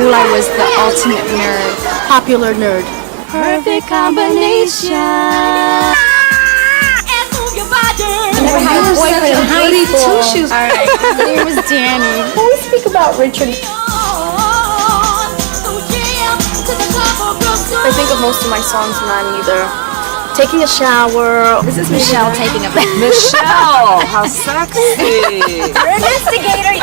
school I was the ultimate nerd, popular nerd. Perfect combination. I never had a boyfriend in high school. All right, his name was Danny. When we speak about Richard, I think of most of my songs when I'm either taking a shower. This is Michelle taking a bath. Michelle, how sexy! You're an instigator.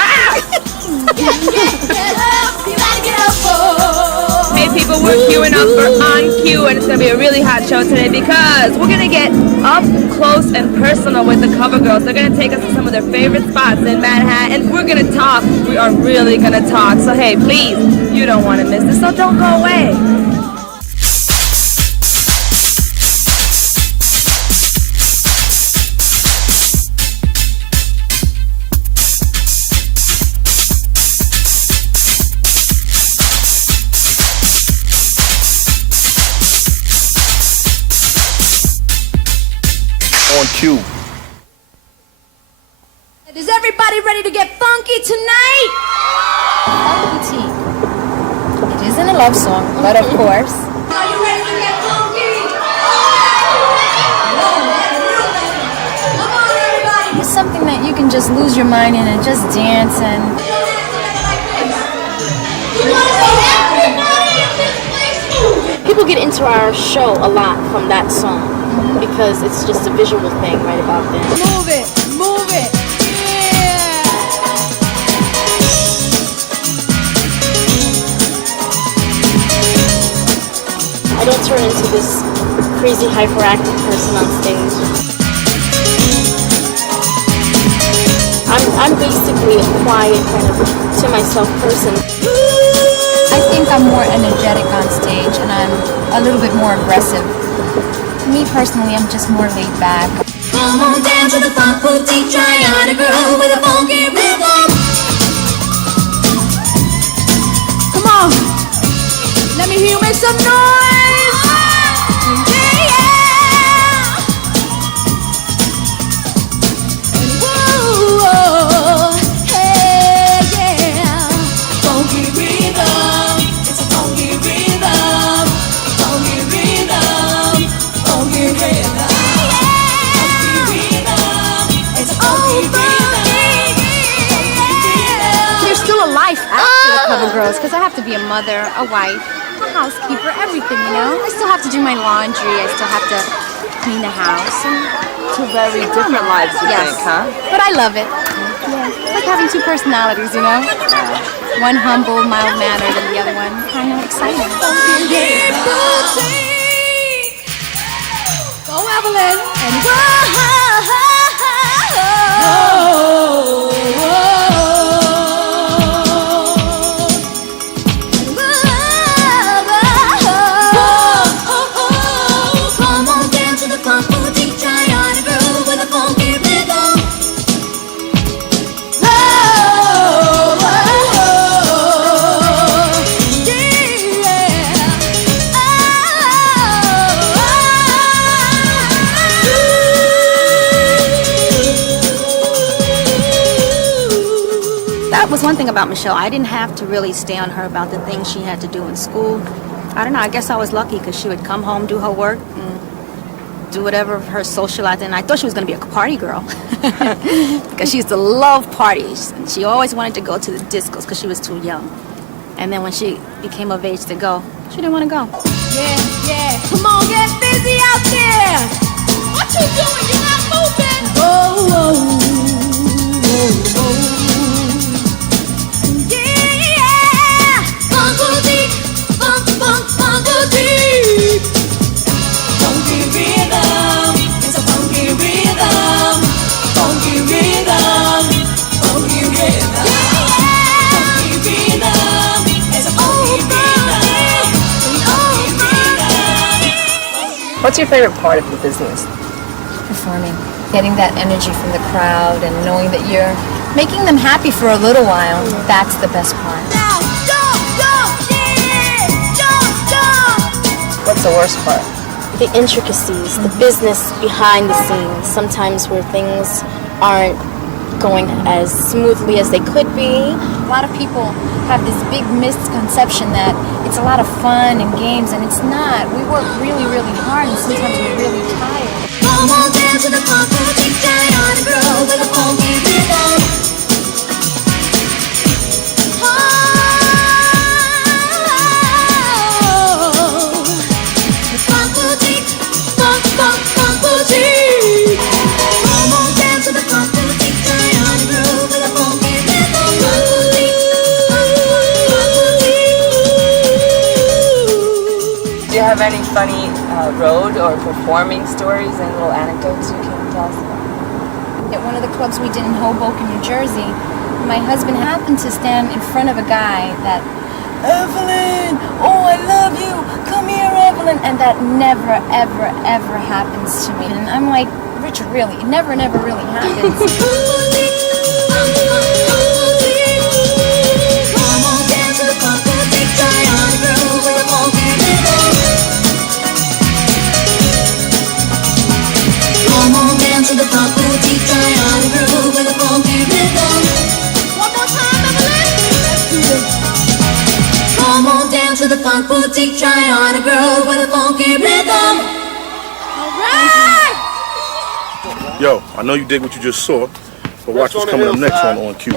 Hey people, we're queuing up for On Cue, and it's going to be a really hot show today because we're going to get up close and personal with the Covergirls. They're going to take us to some of their favorite spots in Manhattan, and we're going to talk. We are really going to talk. So hey, please, you don't want to miss this, so don't go away. On cue. Is everybody ready to get funky tonight? Funky. It isn't a love song, but of course. Are you ready to get funky? Come on, everybody. It's something that you can just lose your mind in and just dance and. People get into our show a lot from that song because it's just a visual thing right about then. Move it, move it. Yeah. I don't turn into this crazy hyperactive person on stage. I'm basically a quiet kind of to myself person. I think I'm more energetic on stage and I'm a little bit more aggressive. Me personally, I'm just more laid back. Come on down to the funk boutique, try on a girl with a funky rhythm. Come on, let me hear you make some noise. Yeah. Whoa, hey, yeah. Funky rhythm, it's a funky rhythm. Funky rhythm, funky rhythm. Funky rhythm, it's a funky rhythm. There's still a life after the Covergirls because I have to be a mother, a wife, a housekeeper, everything, you know? I still have to do my laundry, I still have to clean the house. And Two very different lives, you yes. think, huh? But I love it. Yeah. It's like having two personalities, you know? One humble, mild-mannered, and the other one kind of exciting. Go Evelyn and come on down to the funk boutique, try on a girl with a funky rhythm. That was one thing about Michelle. I didn't have to really stay on her about the things she had to do in school. I don't know, I guess I was lucky because she would come home, do her work, and do whatever her socializing. And I thought she was going to be a party girl because she used to love parties. And she always wanted to go to the discos because she was too young. And then when she became of age to go, she didn't want to go. Yeah, yeah. Come on, get busy out there. What you doing? You're not moving. Oh, oh, oh, oh. Yeah. Funk boutique, funk, funk, funk boutique. Funky rhythm, it's a funky rhythm. Funky rhythm, funky rhythm. Funky rhythm, it's a funky rhythm. What's your favorite part of the business? Performing, getting that energy from the crowd and knowing that you're making them happy for a little while. That's the best part. Now, jump, jump, yeah, jump, jump. What's the worst part? The intricacies, the business behind the scenes, sometimes where things aren't going as smoothly as they could be. A lot of people have this big misconception that it's a lot of fun and games, and it's not. We work really, really hard, and sometimes we're really tired. Come on down to the pump, boutique, giant on the girl with a funky rhythm. Do you have any funny road or performing stories and little anecdotes you can tell us about? At one of the clubs we did in Hoboken, New Jersey, my husband happened to stand in front of a guy that, Evelyn, oh, I love you, come here, Evelyn, and that never, ever, ever happens to me. And I'm like, Richard, really, it never, never really happens. To the pump boutique, try on a groove with a funky rhythm. One more time, Evelyn. Let's do it. Come on down to the pump boutique, try on a groove with a funky rhythm. All right. Yo, I know you dig what you just saw, but watch what's coming up next on Cue.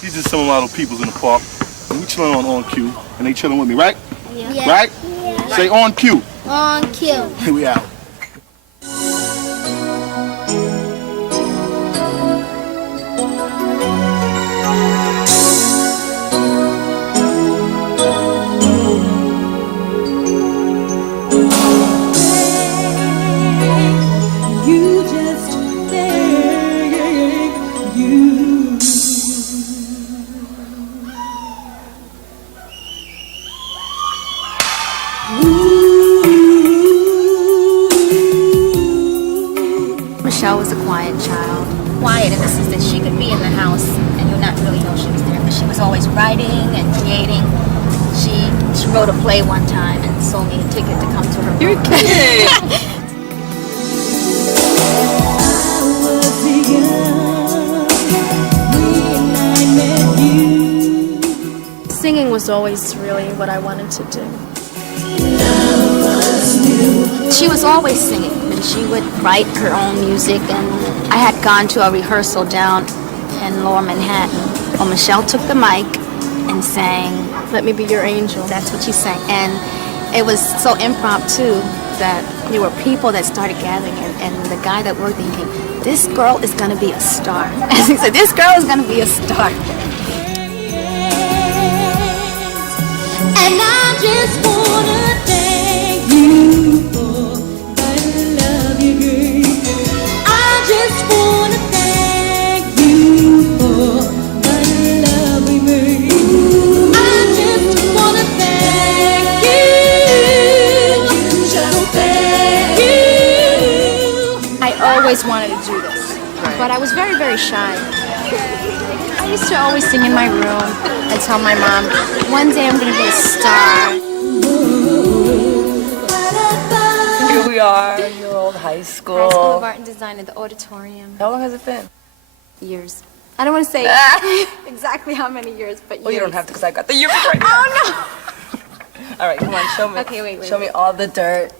These are some of my little peoples in the park, and we chilling on Cue, and they chilling with me, right? Yeah. Right? Yeah. Say on Cue. On cue. Here we out. You just think you. Michelle was a quiet child. Quiet in the sense that she could be in the house and you'd not really know she was there, but she was always writing and creating. She wrote a play one time and sold me a ticket to come to her. You're kidding. Singing was always really what I wanted to do. She was always singing, and she would write her own music, and I had gone to a rehearsal down in Lower Manhattan. Well, Michelle took the mic and sang Let Me Be Your Angel. That's what she sang. And it was so impromptu that there were people that started gathering, and the guy that worked there came, this girl is going to be a star. As he said, this girl is going to be a star. And I just wanna thank you for the love you gave. I just wanna thank you for the love we made. I just wanna thank you, just thank you. I always wanted to do this, but I was very, very shy. I used to always sing in my room and tell my mom, one day I'm going to be a star. Here we are in your old high school. High School of Art and Design at the auditorium. How long has it been? Years. I don't want to say exactly how many years, but years. Well, you don't have to because I got the year right now. Oh, All right, come on, show me. Okay, wait. Show me all the dirt.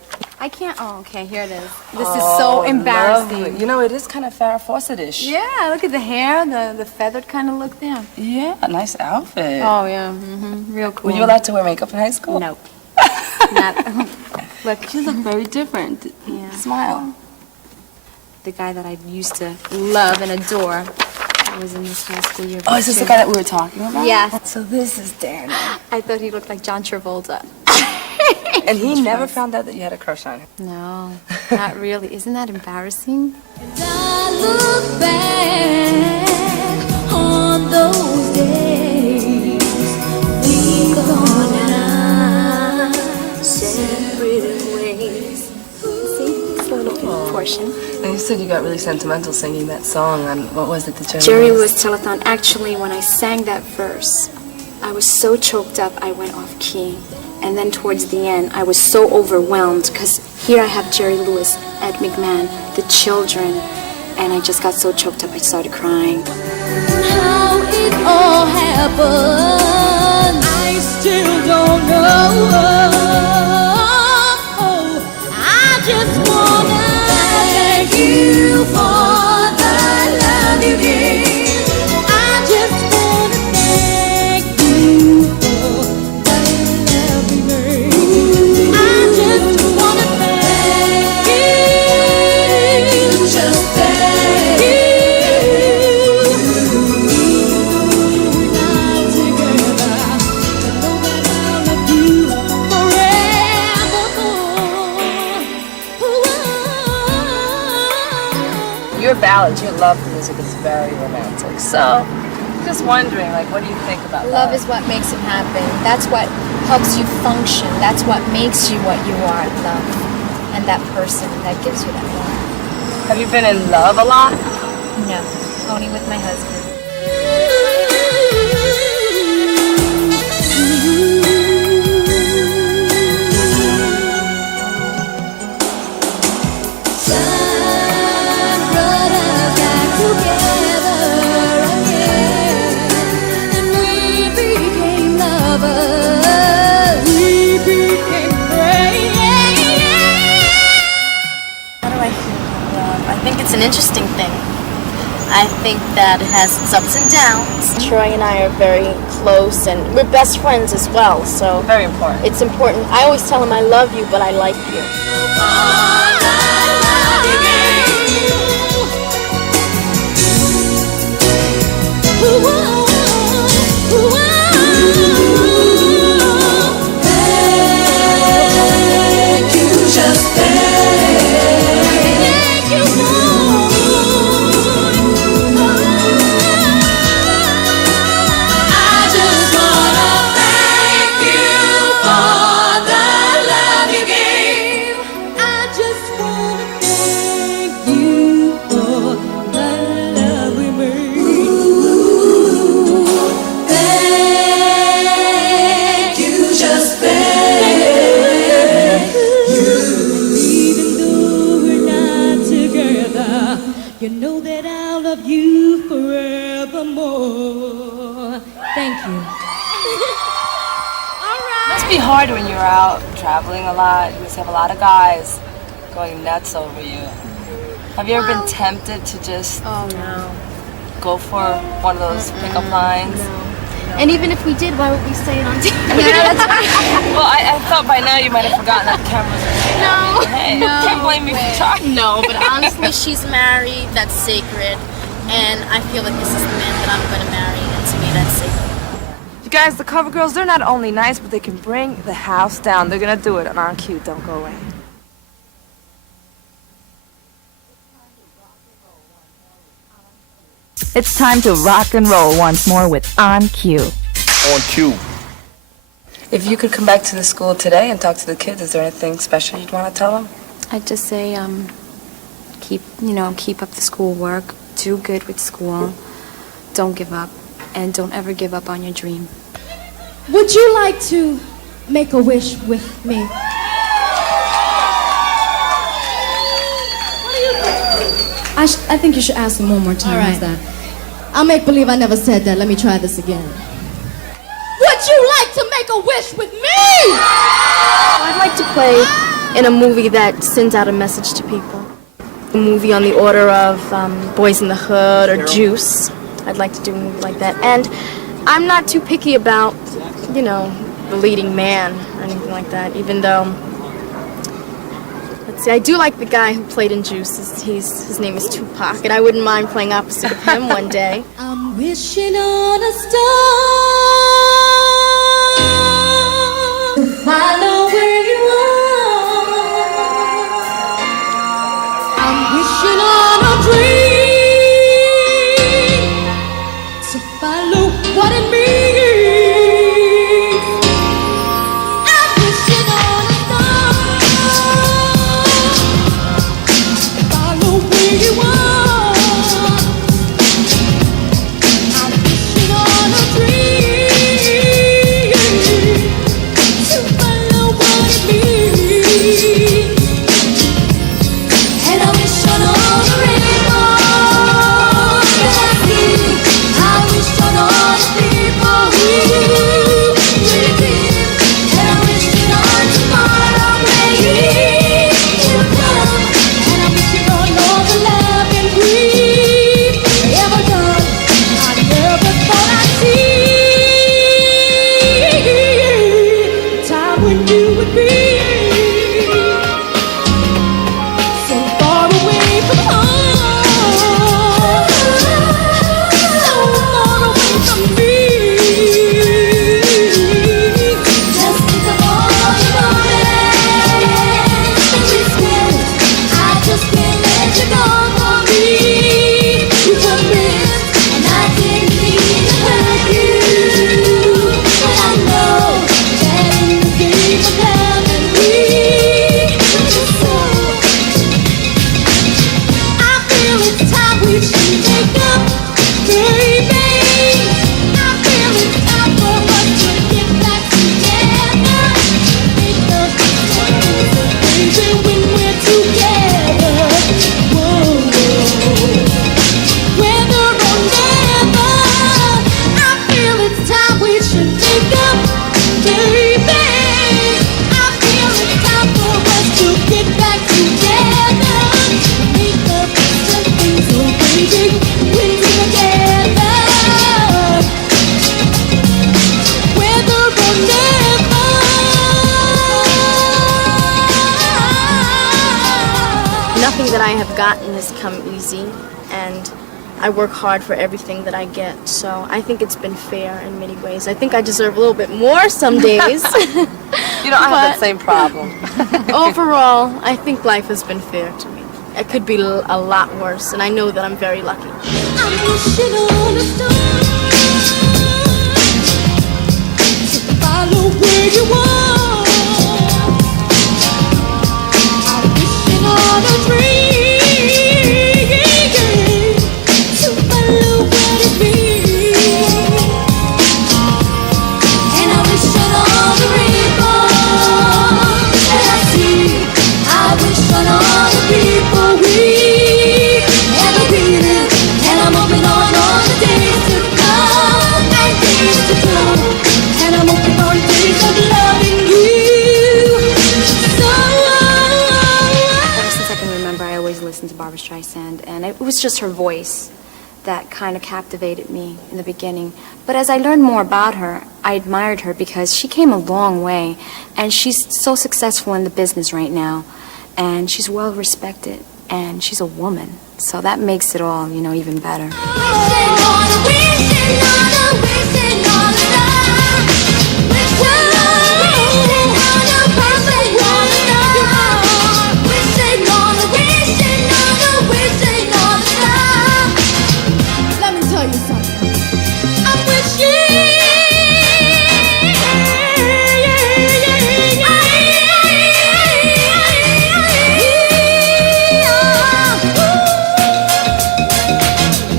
I can't. Oh, okay, here it is. This is so embarrassing. Lovely. You know, it is kind of Farrah Fawcett-ish. Yeah, look at the hair, the feathered kind of look there. Yeah, nice outfit. Oh, yeah, real cool. Were you allowed to wear makeup in high school? Nope. Not. Look, You look very different. Yeah. Smile. The guy that I used to love and adore. I was in this high school year. Oh, is this the guy that we were talking about? Yes. So this is Darren. I thought he looked like John Travolta. And he never found out that you had a crush on him. No, not really. Isn't that embarrassing? I look back on those days. We gone our separate ways. See, this little portion. And you said you got really sentimental singing that song on, what was it, the Jerry Jerry Lewis? Lewis Telethon. Actually, when I sang that verse, I was so choked up I went off key. And then towards the end, I was so overwhelmed because here I have Jerry Lewis, Ed McMahon, the children, and I just got so choked up I started crying. How it all happened, I still don't know. I just wanna thank you for the love you gave. I just wanna thank you for the love you gave. I just wanna thank you, just thank you. Your ballads, your love music is very romantic. So, just wondering, like, what do you think about Love is what makes it happen. That's what helps you function. That's what makes you what you are, love. And that person that gives you that love. Have you been in love a lot? No, only with my husband. I think it's an interesting thing. I think that it has its ups and downs. Troy and I are very close, and we're best friends as well, so Very important. it's important. I always tell him I love you, but I like you. You know that I'll love you forevermore. Thank you. It must be hard when you're out traveling a lot. You must have a lot of guys going nuts over you. Have you ever been tempted to just go for one of those pickup lines? And even if we did, why would we say it on TV? Well, I thought by now you might have forgotten that the cameras are here. No, Hey, you can't blame me for trying. No, but honestly, she's married. That's sacred. And I feel like this is the man that I'm going to marry. And to me, that's sacred. You guys, the Covergirls, they're not only nice, but they can bring the house down. They're going to do it on cue. Don't go away. It's time to rock and roll once more with On Cue. On cue. If you could come back to the school today and talk to the kids, is there anything special you'd want to tell them? I'd just say, keep up the schoolwork, do good with school, don't give up, and don't ever give up on your dream. Would you like to make a wish with me? I think you should ask him one more time. All right. How's that? I'll make believe I never said that. Let me try this again. Would you like to make a wish with me? I'd like to play in a movie that sends out a message to people. A movie on the order of Boys in the Hood or Juice. I'd like to do a movie like that. And I'm not too picky about, the leading man or anything like that, even though, let's see, I do like the guy who played in Juice. His name is Tupac, and I wouldn't mind playing opposite of him one day. I'm wishing on a star. I know where you are. I'm wishing on a dream to follow what it means. I'm wishing on a star. Follow where you are. I'm wishing on a dream to follow. Nothing that I have gotten has come easy, and I work hard for everything that I get, so I think it's been fair in many ways. I think I deserve a little bit more some days. You don't have that same problem. Overall, I think life has been fair to me. It could be a lot worse, and I know that I'm very lucky. I'm wishing on a star to follow where you are. I'm wishing on a dream to follow where it leads. And I wish on all the rainbows that I see. I wish on all the people we ever been. And I'm hoping on all the days to come and days to go. And I'm hoping on days of loving you. So Ever since I can remember, I always listened to Barbra Streisand, and it was just her voice that kind of captivated me in the beginning. But as I learned more about her, I admired her because she came a long way, and she's so successful in the business right now, and she's well respected, and she's a woman. So that makes it all, you know, even better. wishing on a wishing on a wishing on a star. Wishing on a perfect one star. Wishing on a wishing on a wishing on a star. Let me tell you something. I'm wishing.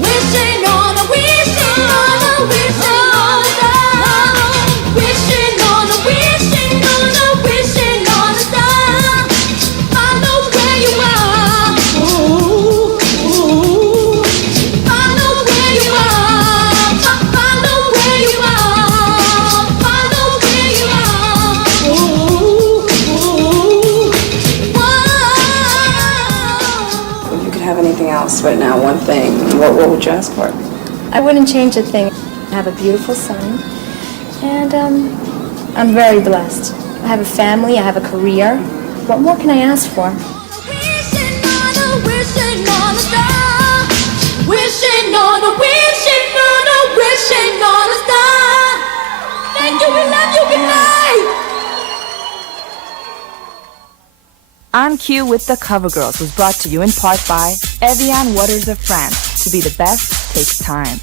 Wishing on a wishing on a wishing on a star. Wishing on a wishing on a wishing on a star. Follow where you are. Ooh, ooh. Follow where you are. Follow where you are. Follow where you are. Ooh, ooh. Whoa. If you could have anything else right now, one thing, what would you ask for? I wouldn't change a thing. I have a beautiful son, and I'm very blessed. I have a family, I have a career. What more can I ask for? Wishing on a wishing on a star. Wishing on a wishing on a wishing on a star. Thank you, we love you, good night. On Cue with the Covergirls was brought to you in part by Evian Waters of France. To be the best takes time.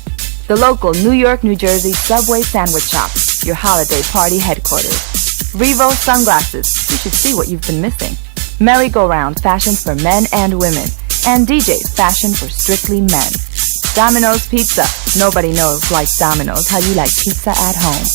The local New York, New Jersey Subway Sandwich Shop, your holiday party headquarters. Revo Sunglasses, you should see what you've been missing. Merry-Go-Round, fashion for men and women. And DJ's fashion for strictly men. Domino's Pizza, nobody knows like Domino's how you like pizza at home.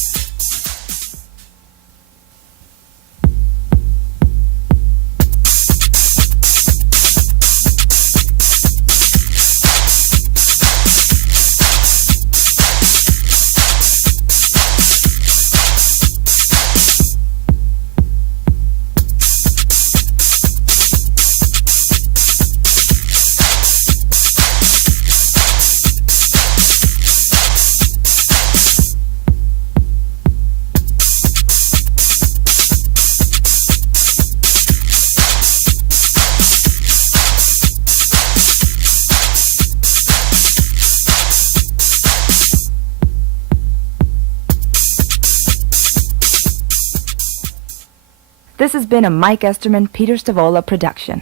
This has been a Mike Esterman, Peter Stavola production.